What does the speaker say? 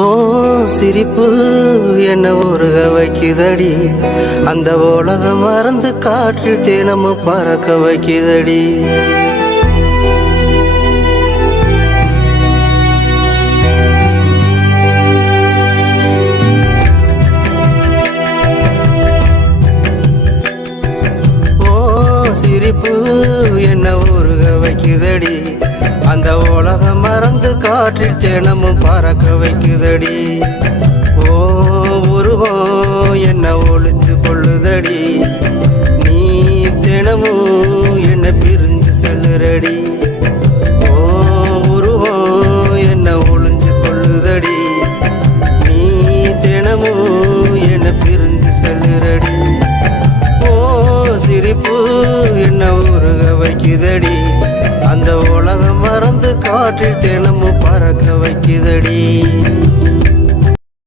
ஓ சிரிப்பு என்ன உருக வைக்குதடி, அந்த உலகம் மறந்து காற்றில் தினமும் பறக்க வைக்குதடி. சிரிப்பு என்ன உருக வைக்குதடி, அந்த உலகம் மறந்து காற்றில் தினமும் பறக்க வைக்குதடி.